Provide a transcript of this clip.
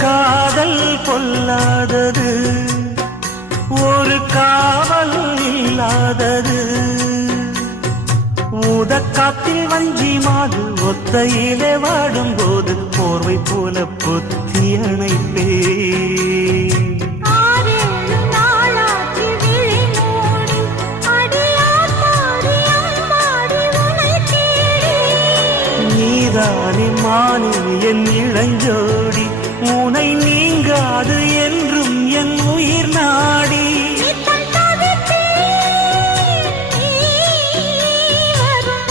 காதல் பொல்லாதது, ஒரு காவல் இல்லாதது. ஊதக்காத்தில் வஞ்சி மாது ஒத்தையிலே வாடும்போது போர்வை போல பொத்தி அணைப்பே. நீதானே மானே என் இளஞ்சோடி, உனை நீங்காது என்றும் என்